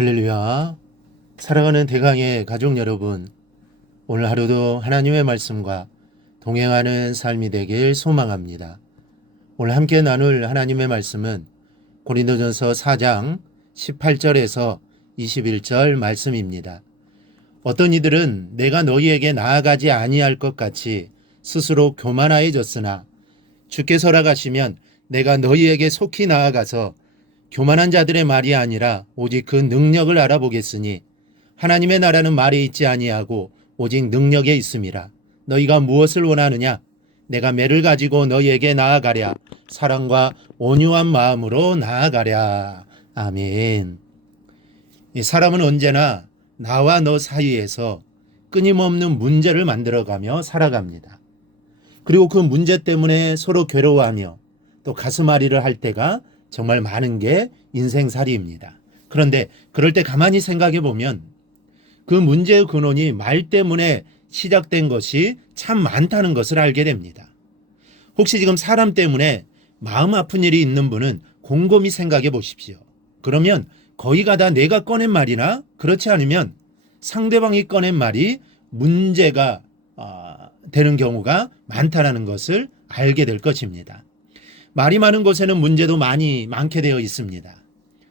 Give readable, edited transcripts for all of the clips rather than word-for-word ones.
할렐루야. 사랑하는 대강의 가족 여러분, 오늘 하루도 하나님의 말씀과 동행하는 삶이 되길 소망합니다. 오늘 함께 나눌 하나님의 말씀은 고린도전서 4장 18절에서 21절 말씀입니다. 어떤 이들은 내가 너희에게 나아가지 아니할 것 같이 스스로 교만하여졌으나 주께서라 가시면 내가 너희에게 속히 나아가서 교만한 자들의 말이 아니라 오직 그 능력을 알아보겠으니 하나님의 나라는 말에 있지 아니하고 오직 능력에 있음이라. 너희가 무엇을 원하느냐? 내가 매를 가지고 너희에게 나아가랴. 사랑과 온유한 마음으로 나아가랴. 아멘. 사람은 언제나 나와 너 사이에서 끊임없는 문제를 만들어가며 살아갑니다. 그리고 그 문제 때문에 서로 괴로워하며 또 가슴앓이를 할 때가 정말 많은 게 인생살이입니다. 그런데 그럴 때 가만히 생각해 보면 그 문제의 근원이 말 때문에 시작된 것이 참 많다는 것을 알게 됩니다. 혹시 지금 사람 때문에 마음 아픈 일이 있는 분은 곰곰이 생각해 보십시오. 그러면 거의가 다 내가 꺼낸 말이나 그렇지 않으면 상대방이 꺼낸 말이 문제가 되는 경우가 많다는 것을 알게 될 것입니다. 말이 많은 곳에는 문제도 많게 되어 있습니다.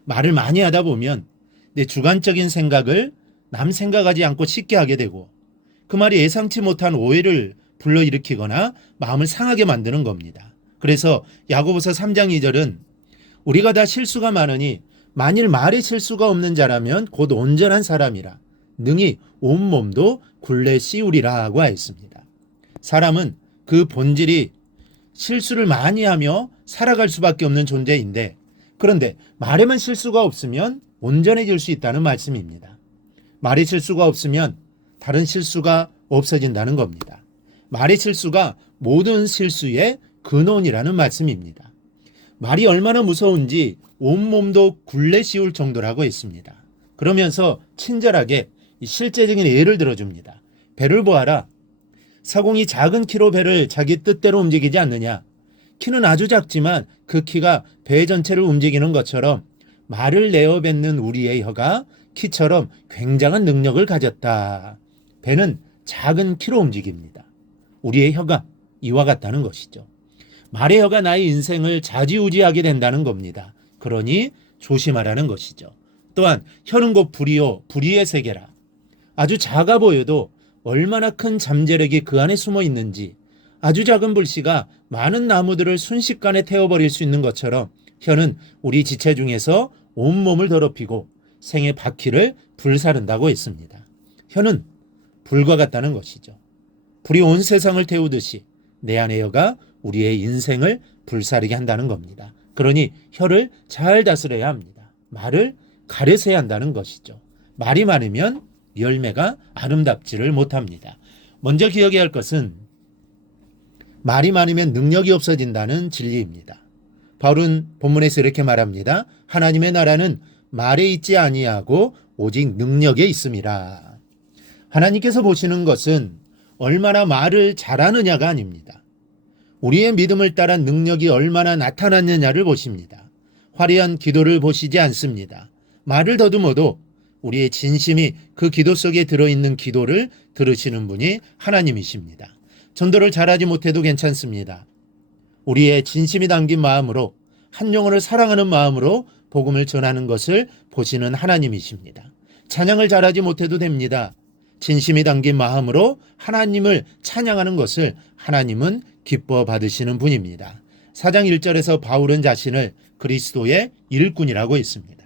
말을 많이 하다 보면 내 주관적인 생각을 남 생각하지 않고 쉽게 하게 되고 그 말이 예상치 못한 오해를 불러일으키거나 마음을 상하게 만드는 겁니다. 그래서 야고보서 3장 2절은 우리가 다 실수가 많으니 만일 말에 실수가 없는 자라면 곧 온전한 사람이라 능히 온몸도 굴레 씌우리라고 하였습니다. 사람은 그 본질이 실수를 많이 하며 살아갈 수밖에 없는 존재인데 그런데 말에만 실수가 없으면 온전해질 수 있다는 말씀입니다. 말에 실수가 없으면 다른 실수가 없어진다는 겁니다. 말의 실수가 모든 실수의 근원이라는 말씀입니다. 말이 얼마나 무서운지 온몸도 굴레 씌울 정도라고 했습니다. 그러면서 친절하게 실제적인 예를 들어줍니다. 배를 보아라. 사공이 작은 키로 배를 자기 뜻대로 움직이지 않느냐. 키는 아주 작지만 그 키가 배 전체를 움직이는 것처럼 말을 내어뱉는 우리의 혀가 키처럼 굉장한 능력을 가졌다. 배는 작은 키로 움직입니다. 우리의 혀가 이와 같다는 것이죠. 말의 혀가 나의 인생을 좌지우지하게 된다는 겁니다. 그러니 조심하라는 것이죠. 또한 혀는 곧 불이요 불의의 세계라. 아주 작아 보여도 얼마나 큰 잠재력이 그 안에 숨어 있는지 아주 작은 불씨가 많은 나무들을 순식간에 태워버릴 수 있는 것처럼 혀는 우리 지체 중에서 온몸을 더럽히고 생의 바퀴를 불사른다고 했습니다. 혀는 불과 같다는 것이죠. 불이 온 세상을 태우듯이 내 안의 혀가 우리의 인생을 불사르게 한다는 겁니다. 그러니 혀를 잘 다스려야 합니다. 말을 가려서야 한다는 것이죠. 말이 많으면 열매가 아름답지를 못합니다. 먼저 기억해야 할 것은 말이 많으면 능력이 없어진다는 진리입니다. 바울은 본문에서 이렇게 말합니다. 하나님의 나라는 말에 있지 아니하고 오직 능력에 있음이라. 하나님께서 보시는 것은 얼마나 말을 잘하느냐가 아닙니다. 우리의 믿음을 따라 능력이 얼마나 나타났느냐를 보십니다. 화려한 기도를 보시지 않습니다. 말을 더듬어도 우리의 진심이 그 기도 속에 들어있는 기도를 들으시는 분이 하나님이십니다. 전도를 잘하지 못해도 괜찮습니다. 우리의 진심이 담긴 마음으로 한 영혼을 사랑하는 마음으로 복음을 전하는 것을 보시는 하나님이십니다. 찬양을 잘하지 못해도 됩니다. 진심이 담긴 마음으로 하나님을 찬양하는 것을 하나님은 기뻐 받으시는 분입니다. 4장 1절에서 바울은 자신을 그리스도의 일꾼이라고 했습니다.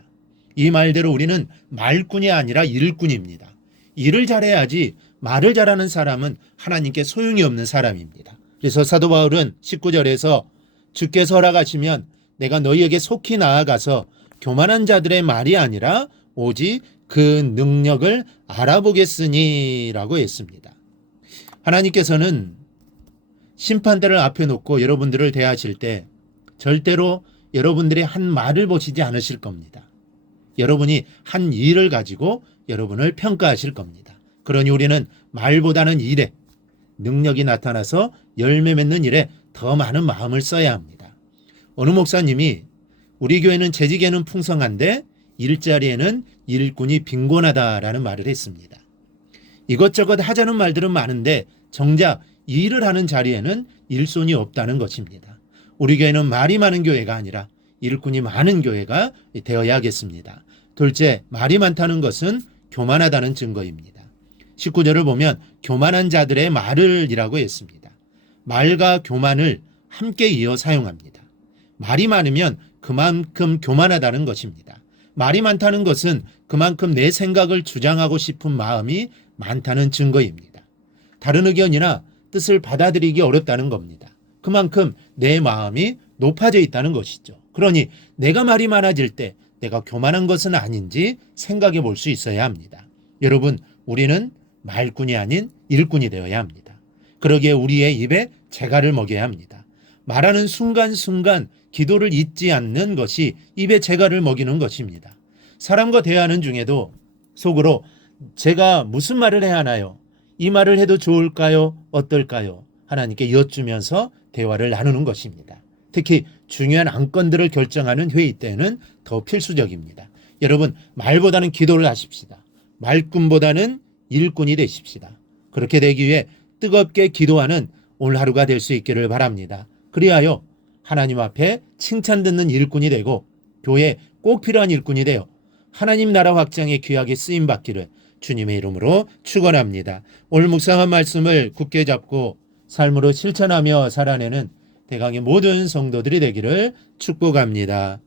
이 말대로 우리는 말꾼이 아니라 일꾼입니다. 일을 잘해야지 말을 잘하는 사람은 하나님께 소용이 없는 사람입니다. 그래서 사도 바울은 19절에서 주께서 허락하시면 내가 너희에게 속히 나아가서 교만한 자들의 말이 아니라 오직 그 능력을 알아보겠으니 라고 했습니다. 하나님께서는 심판대를 앞에 놓고 여러분들을 대하실 때 절대로 여러분들이 한 말을 보시지 않으실 겁니다. 여러분이 한 일을 가지고 여러분을 평가하실 겁니다. 그러니 우리는 말보다는 일에 능력이 나타나서 열매 맺는 일에 더 많은 마음을 써야 합니다. 어느 목사님이 우리 교회는 재직에는 풍성한데 일자리에는 일꾼이 빈곤하다라는 말을 했습니다. 이것저것 하자는 말들은 많은데 정작 일을 하는 자리에는 일손이 없다는 것입니다. 우리 교회는 말이 많은 교회가 아니라 일꾼이 많은 교회가 되어야겠습니다. 둘째, 말이 많다는 것은 교만하다는 증거입니다. 19절을 보면 교만한 자들의 말을이라고 했습니다. 말과 교만을 함께 이어 사용합니다. 말이 많으면 그만큼 교만하다는 것입니다. 말이 많다는 것은 그만큼 내 생각을 주장하고 싶은 마음이 많다는 증거입니다. 다른 의견이나 뜻을 받아들이기 어렵다는 겁니다. 그만큼 내 마음이 높아져 있다는 것이죠. 그러니 내가 말이 많아질 때 내가 교만한 것은 아닌지 생각해 볼 수 있어야 합니다. 여러분, 우리는 말꾼이 아닌 일꾼이 되어야 합니다. 그러기에 우리의 입에 재갈을 먹여야 합니다. 말하는 순간순간 기도를 잊지 않는 것이 입에 재갈을 먹이는 것입니다. 사람과 대화하는 중에도 속으로 제가 무슨 말을 해야 하나요? 이 말을 해도 좋을까요? 어떨까요? 하나님께 여쭈면서 대화를 나누는 것입니다. 특히 중요한 안건들을 결정하는 회의 때는 더 필수적입니다. 여러분, 말보다는 기도를 하십시다. 말꾼보다는 일꾼이 되십시다. 그렇게 되기 위해 뜨겁게 기도하는 오늘 하루가 될 수 있기를 바랍니다. 그리하여 하나님 앞에 칭찬 듣는 일꾼이 되고 교회에 꼭 필요한 일꾼이 되어 하나님 나라 확장에 귀하게 쓰임 받기를 주님의 이름으로 축원합니다. 오늘 묵상한 말씀을 굳게 잡고 삶으로 실천하며 살아내는 대강의 모든 성도들이 되기를 축복합니다.